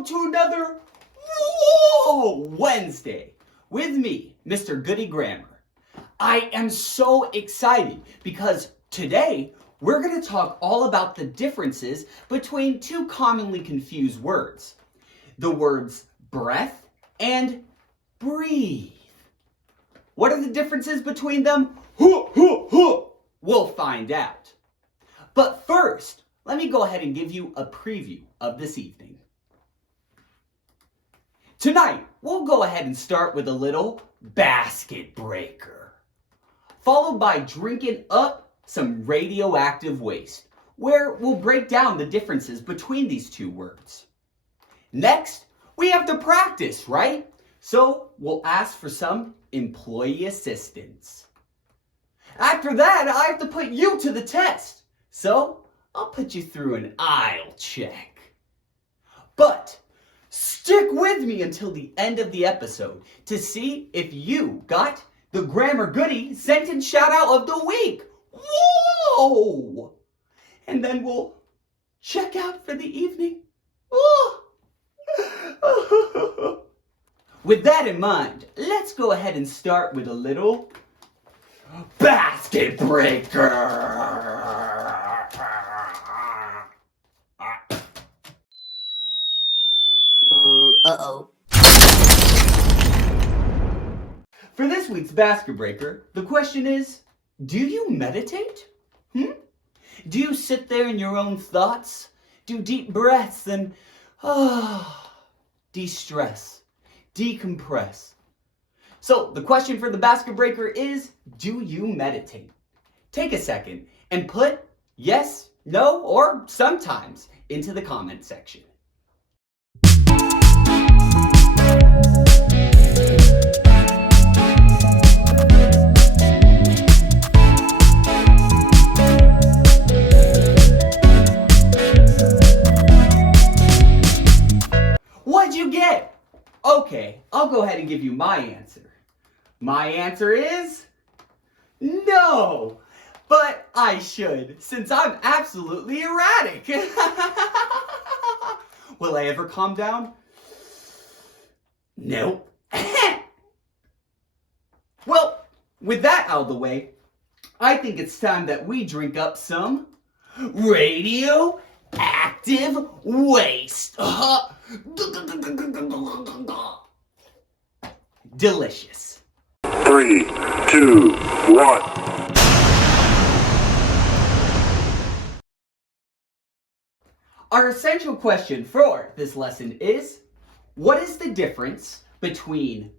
welcome to another Wednesday with me, Mr. Goodie Grammar. I am so excited because today we're going to talk all about the differences between two commonly confused words. The words breath and breathe. What are the differences between them? We'll find out. But first, let me go ahead and give you a preview of this evening. Tonight, we'll go ahead and start with a little basket breaker, followed by drinking up some radioactive waste, where we'll break down the differences between these two words. Next, we have to practice, right? So we'll ask for some employee assistance. After that, I have to put you to the test. So I'll put you through an aisle check. But stick with me until the end of the episode to see if you got the Grammar Goodie sentence shout out of the week. Whoa! And then we'll check out for the evening. With that in mind, let's go ahead and start with a little basket breaker. Uh-oh. For this week's basket breaker, the question is, do you meditate? Do you sit there in your own thoughts, do deep breaths and de-stress, decompress? So the question for the basket breaker is, do you meditate? Take a second and put yes, no, or sometimes into the comment section. What'd you get? Okay, I'll go ahead and give you my answer. My answer is no, but I should, since I'm absolutely erratic. Will I ever calm down? Nope. Well, with that out of the way, I think it's time that we drink up some radioactive waste. Delicious. 3, 2, 1. Our essential question for this lesson is, what is the difference between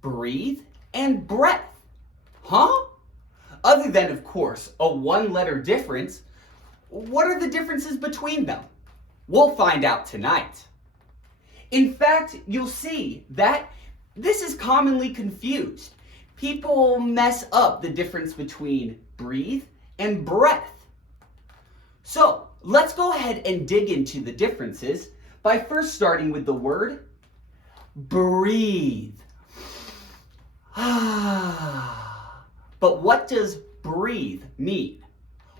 breathe and breath? Other than, of course, a one-letter difference, what are the differences between them? We'll find out tonight. In fact, you'll see that this is commonly confused. People mess up the difference between breathe and breath. So, let's go ahead and dig into the differences by first starting with the word breathe. But what does breathe mean?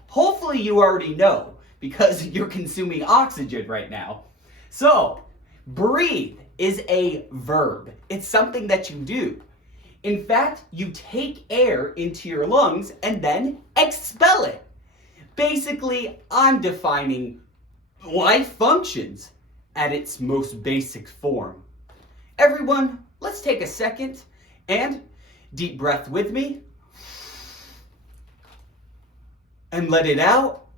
Hopefully you already know because you're consuming oxygen right now. So, breathe is a verb. It's something that you do. In fact, you take air into your lungs and then expel it. Basically, I'm defining life functions at its most basic form. Everyone, let's take a second and deep breath with me. And let it out.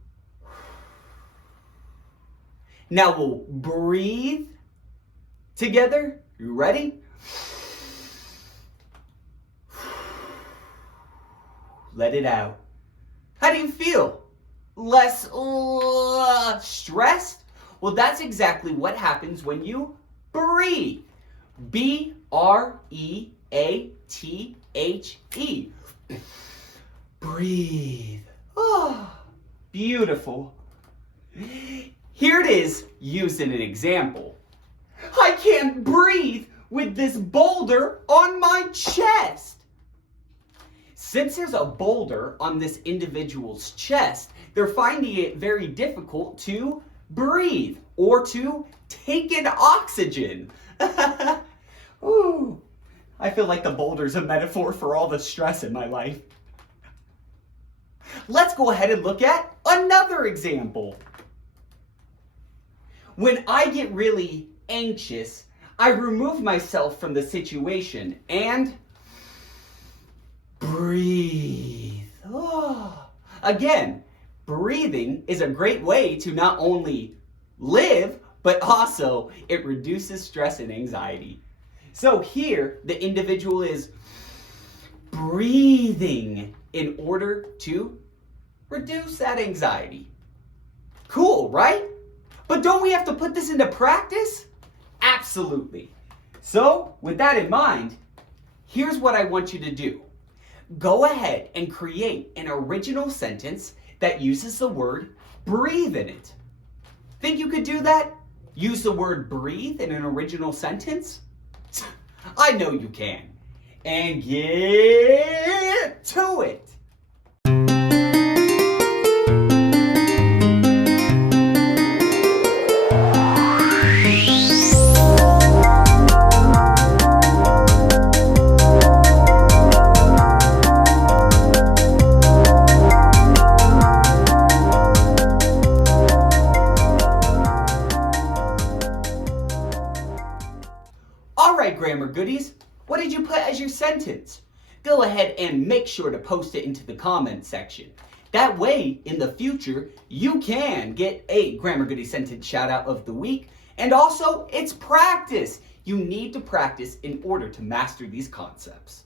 Now we'll breathe together. You ready? Let it out. How do you feel? Less stressed? Well, that's exactly what happens when you breathe. B-R-E-A-T-H-E. Breathe. Oh, beautiful. Here it is used in an example. I can't breathe with this boulder on my chest. Since there's a boulder on this individual's chest, they're finding it very difficult to breathe. or to take in oxygen. Ooh, I feel like the boulder's a metaphor for all the stress in my life. Let's go ahead and look at another example. When I get really anxious, I remove myself from the situation and breathe. Oh. Again, breathing is a great way to not only live, but also it reduces stress and anxiety. So here, the individual is breathing in order to reduce that anxiety. Cool, right? But don't we have to put this into practice? Absolutely. So, with that in mind, here's what I want you to do. Go ahead and create an original sentence that uses the word breathe in it. Think you could do that? Use the word breathe in an original sentence? I know you can. And get to it. Grammar goodies, what did you put as your sentence? Go ahead and make sure to post it into the comment section. That way, in the future, you can get a Grammar Goodie sentence shout out of the week. And also, it's practice. You need to practice in order to master these concepts.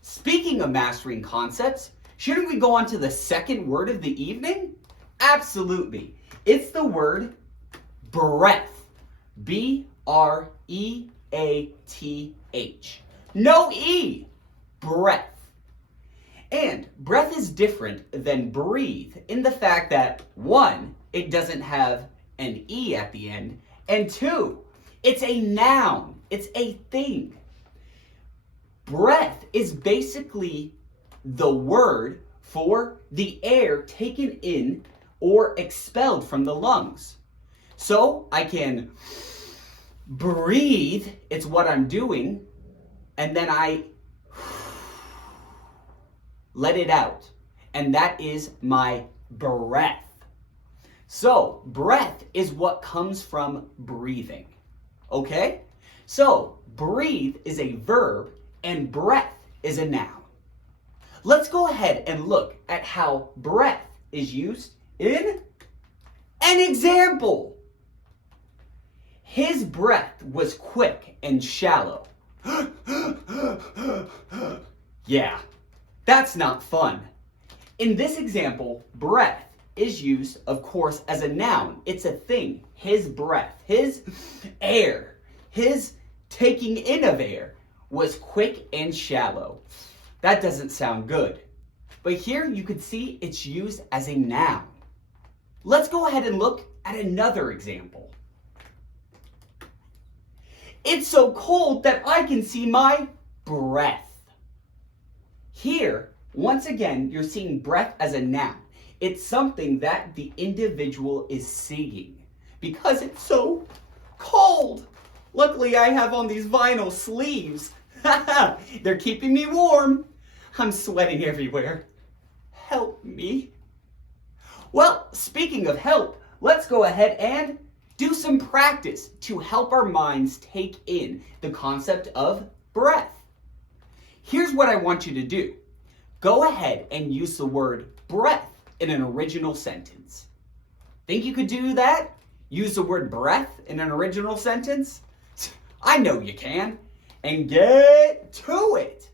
Speaking of mastering concepts, shouldn't we go on to the second word of the evening? Absolutely. It's the word breath. B-R-E-A-T-H. No E. Breath. And breath is different than breathe in the fact that, one, it doesn't have an E at the end, and two, it's a noun. It's a thing. Breath is basically the word for the air taken in or expelled from the lungs. So I can breathe, it's what I'm doing, and then I let it out. And that is my breath. So, breath is what comes from breathing. Okay? So, breathe is a verb and breath is a noun. Let's go ahead and look at how breath is used in an example. His breath was quick and shallow. Yeah, that's not fun. In this example, breath is used, of course, as a noun. It's a thing. His breath, his air, his taking in of air was quick and shallow. That doesn't sound good. But here you could see it's used as a noun. Let's go ahead and look at another example. It's so cold that I can see my breath. Here, once again, you're seeing breath as a noun. It's something that the individual is seeing because it's so cold. Luckily, I have on these vinyl sleeves. They're keeping me warm. I'm sweating everywhere. Help me. Well, speaking of help, let's go ahead and do some practice to help our minds take in the concept of breath. Here's what I want you to do. Go ahead and use the word breath in an original sentence. Think you could do that? Use the word breath in an original sentence? I know you can. And get to it.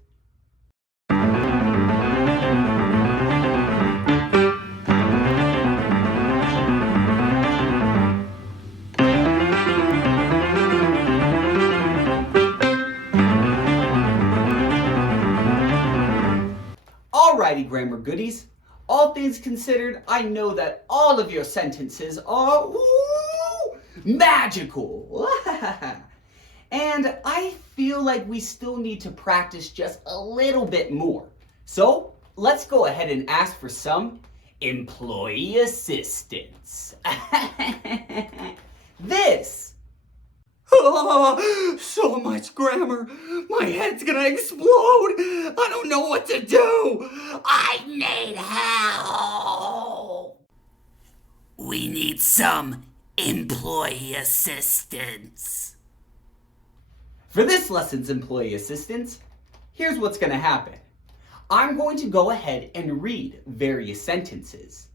Alrighty, grammar goodies. All things considered, I know that all of your sentences are magical. And I feel like we still need to practice just a little bit more. So let's go ahead and ask for some employee assistance. this. Oh, so much grammar. My head's gonna explode. I don't know what to do. I need help. We need some employee assistance. For this lesson's employee assistance, here's what's gonna happen. I'm going to go ahead and read various sentences.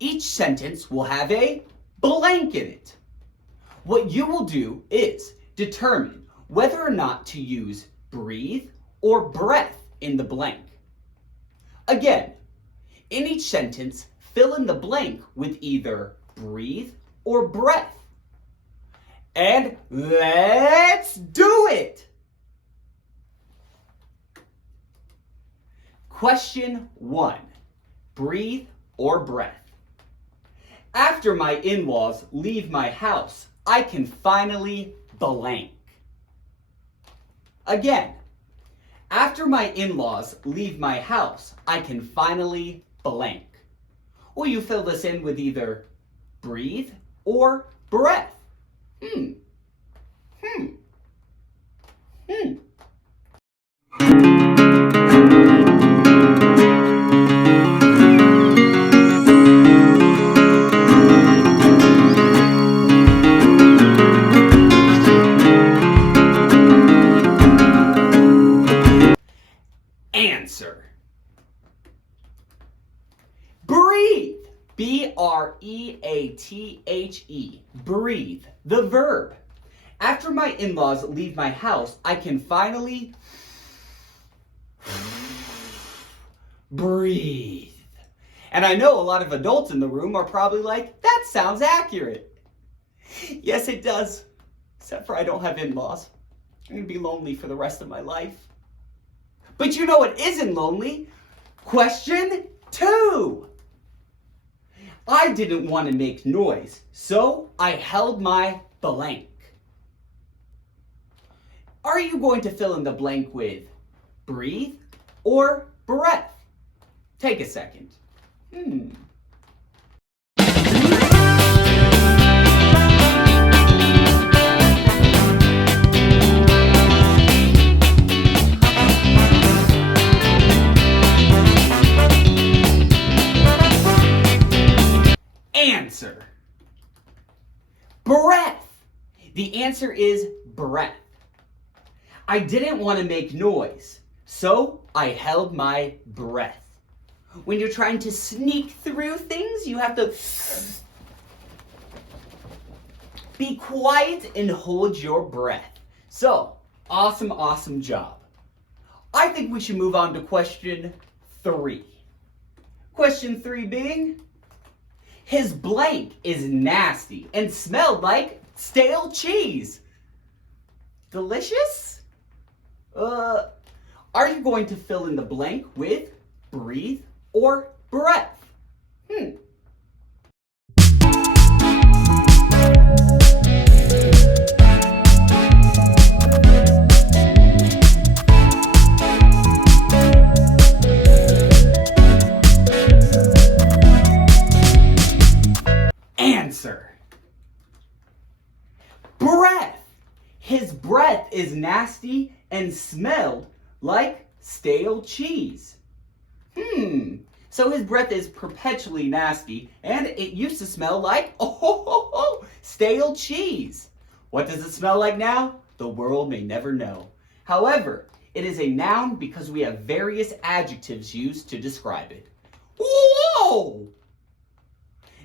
Each sentence will have a blank in it. What you will do is determine whether or not to use breathe or breath in the blank. Again, in each sentence, fill in the blank with either breathe or breath. And let's do it! Question 1. Breathe or breath. After my in-laws leave my house, I can finally blank. Again, after my in-laws leave my house, I can finally blank. Will you fill this in with either breathe or breath? Answer. Breathe. B-R-E-A-T-H-E. Breathe. The verb. After my in-laws leave my house, I can finally breathe. And I know a lot of adults in the room are probably like, that sounds accurate. Yes, it does. Except for I don't have in-laws. I'm going to be lonely for the rest of my life. But you know what isn't lonely? Question 2. I didn't want to make noise, so I held my blank. Are you going to fill in the blank with breathe or breath? Take a second. Answer. Breath. The answer is breath. I didn't want to make noise, so I held my breath. When you're trying to sneak through things, you have to be quiet and hold your breath. So, awesome job. I think we should move on to question 3. Question 3 being, his blank is nasty and smelled like stale cheese. Delicious? Are you going to fill in the blank with breathe or breath? Answer. Breath. His breath is nasty and smelled like stale cheese. So his breath is perpetually nasty and it used to smell like stale cheese. What does it smell like now? The world may never know. However, it is a noun because we have various adjectives used to describe it. Whoa!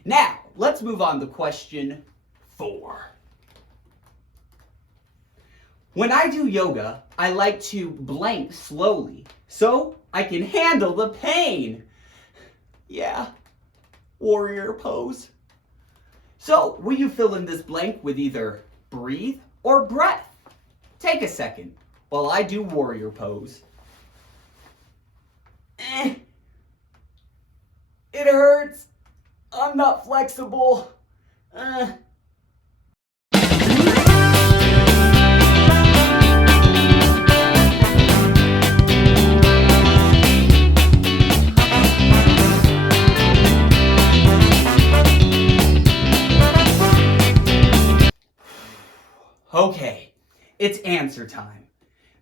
Now, let's move on to question 4. When I do yoga, I like to blank slowly so I can handle the pain. Yeah, warrior pose. So, will you fill in this blank with either breathe or breath? Take a second while I do warrior pose. It hurts. I'm not flexible. it's answer time.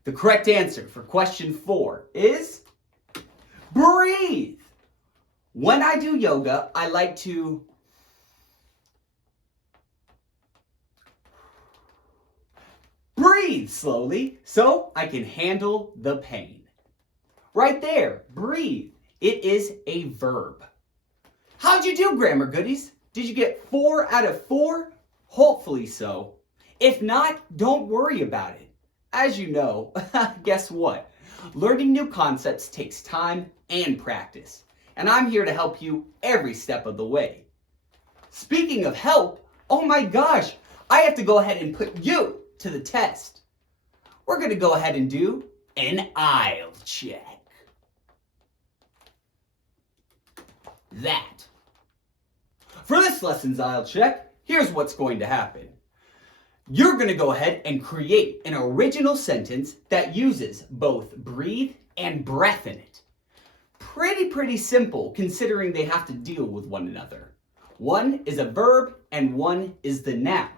The correct answer for question 4 is breathe. When I do yoga, I like to breathe slowly so I can handle the pain. Right there, breathe. It is a verb. How'd you do, Grammar Goodies? Did you get 4 out of 4? Hopefully so. If not, don't worry about it. As you know, guess what? Learning new concepts takes time and practice. And I'm here to help you every step of the way. Speaking of help, oh my gosh, I have to go ahead and put you to the test. We're going to go ahead and do an aisle check. That. For this lesson's aisle check, here's what's going to happen. You're going to go ahead and create an original sentence that uses both breathe and breath in it. Pretty simple considering they have to deal with one another. One is a verb and one is the noun.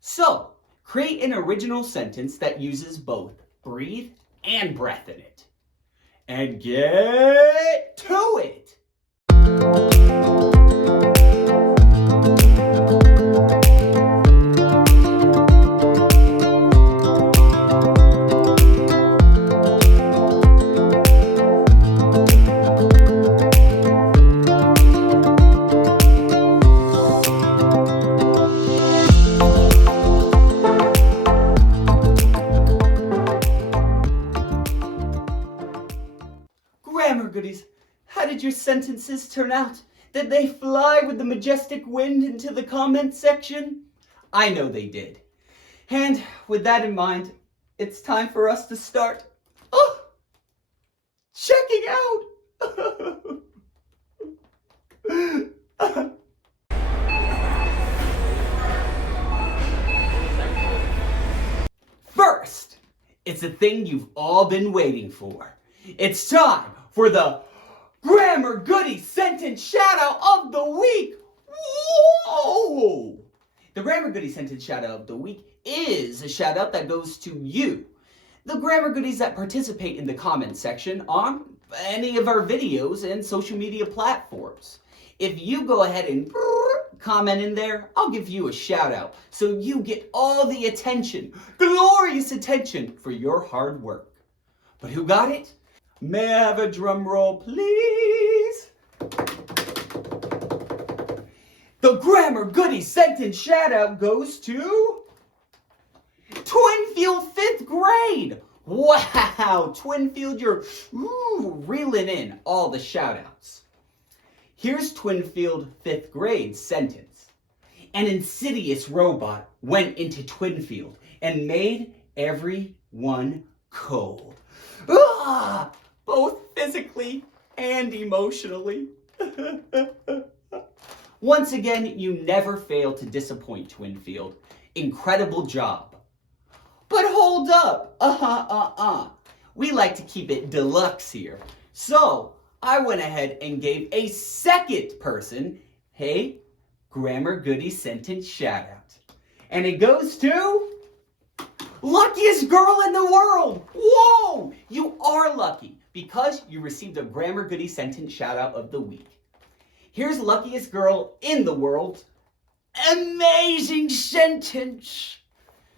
So, create an original sentence that uses both breathe and breath in it. And get to it! Grammar Goodies, how did your sentences turn out? Did they fly with the majestic wind into the comment section? I know they did. And with that in mind, it's time for us to start checking out. First, it's a thing you've all been waiting for. It's time for the Grammar Goodie Sentence Shout-Out of the Week. Whoa! The Grammar Goodie Sentence Shout-Out of the Week is a shout-out that goes to you, the Grammar Goodies that participate in the comment section on any of our videos and social media platforms. If you go ahead and comment in there, I'll give you a shout-out so you get all the attention, glorious attention for your hard work. But who got it? May I have a drum roll, please? The Grammar Goodie Sentence Shout-Out goes to Twinfield 5th grade. Wow, Twinfield, you're reeling in all the shout-outs. Here's Twinfield 5th grade's sentence. An insidious robot went into Twinfield and made everyone cold. Both physically and emotionally. Once again, you never fail to disappoint, Twinfield. Incredible job. But hold up. We like to keep it deluxe here. So, I went ahead and gave a second person a Grammar Goodie Sentence Shout-Out. And it goes to luckiest girl in the world. Whoa! You are lucky because you received a Grammar Goodie Sentence Shout-Out of the Week. Here's luckiest girl in the world. Amazing sentence.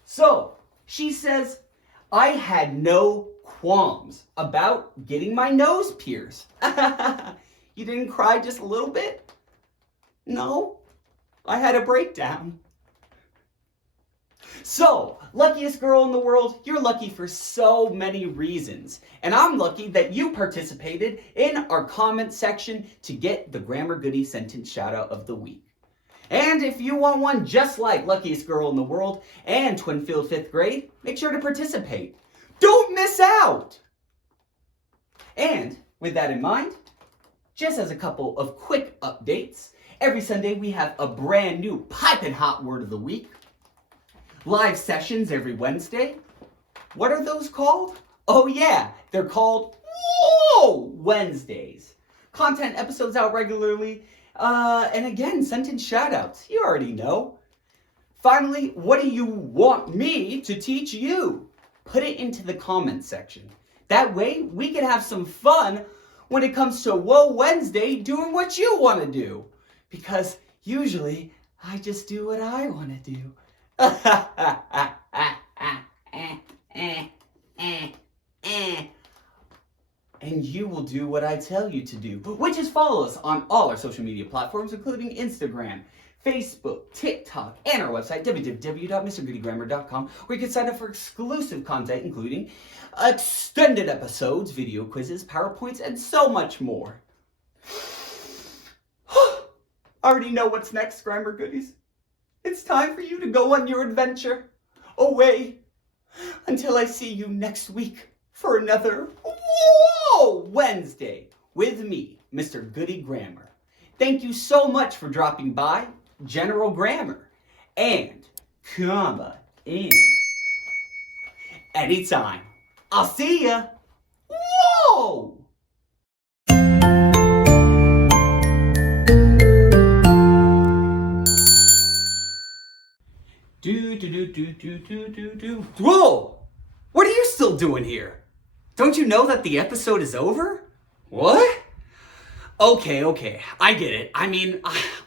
So, she says, I had no qualms about getting my nose pierced. You didn't cry just a little bit? No, I had a breakdown. So, luckiest girl in the world, you're lucky for so many reasons. And I'm lucky that you participated in our comment section to get the Grammar Goodie Sentence Shout-Out of the Week. And if you want one just like luckiest girl in the world and Twinfield 5th grade, make sure to participate. Don't miss out! And with that in mind, just as a couple of quick updates, every Sunday we have a brand new piping hot word of the week. Live sessions every Wednesday. What are those called? Oh yeah, they're called Wednesdays. Content episodes out regularly. And again, sentence shout-outs. You already know. Finally, what do you want me to teach you? Put it into the comments section. That way, we can have some fun when it comes to Whoa Wednesday doing what you want to do. Because usually, I just do what I want to do. And you will do what I tell you to do, which is follow us on all our social media platforms, including Instagram, Facebook, TikTok, and our website, www.mrgoodiegrammar.com, where you can sign up for exclusive content, including extended episodes, video quizzes, PowerPoints, and so much more. I already know what's next, Grammar Goodies. It's time for you to go on your adventure away until I see you next week for another Whoa Wednesday with me, Mr. Goodie Grammar. Thank you so much for dropping by General Grammar and comma in anytime. I'll see ya. Whoa! Whoa! What are you still doing here? Don't you know that the episode is over? What? Okay, I get it. I mean,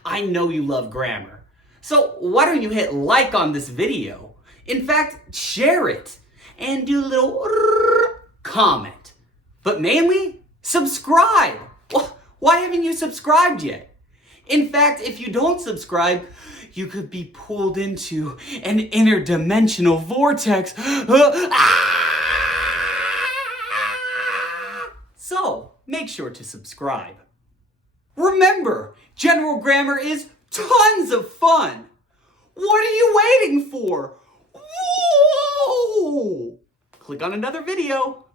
I know you love grammar. So why don't you hit like on this video? In fact, share it and do a little comment. But mainly, subscribe. Why haven't you subscribed yet? In fact, if you don't subscribe, you could be pulled into an interdimensional vortex. So, make sure to subscribe. Remember, General Grammar is tons of fun. What are you waiting for? Whoa! Click on another video.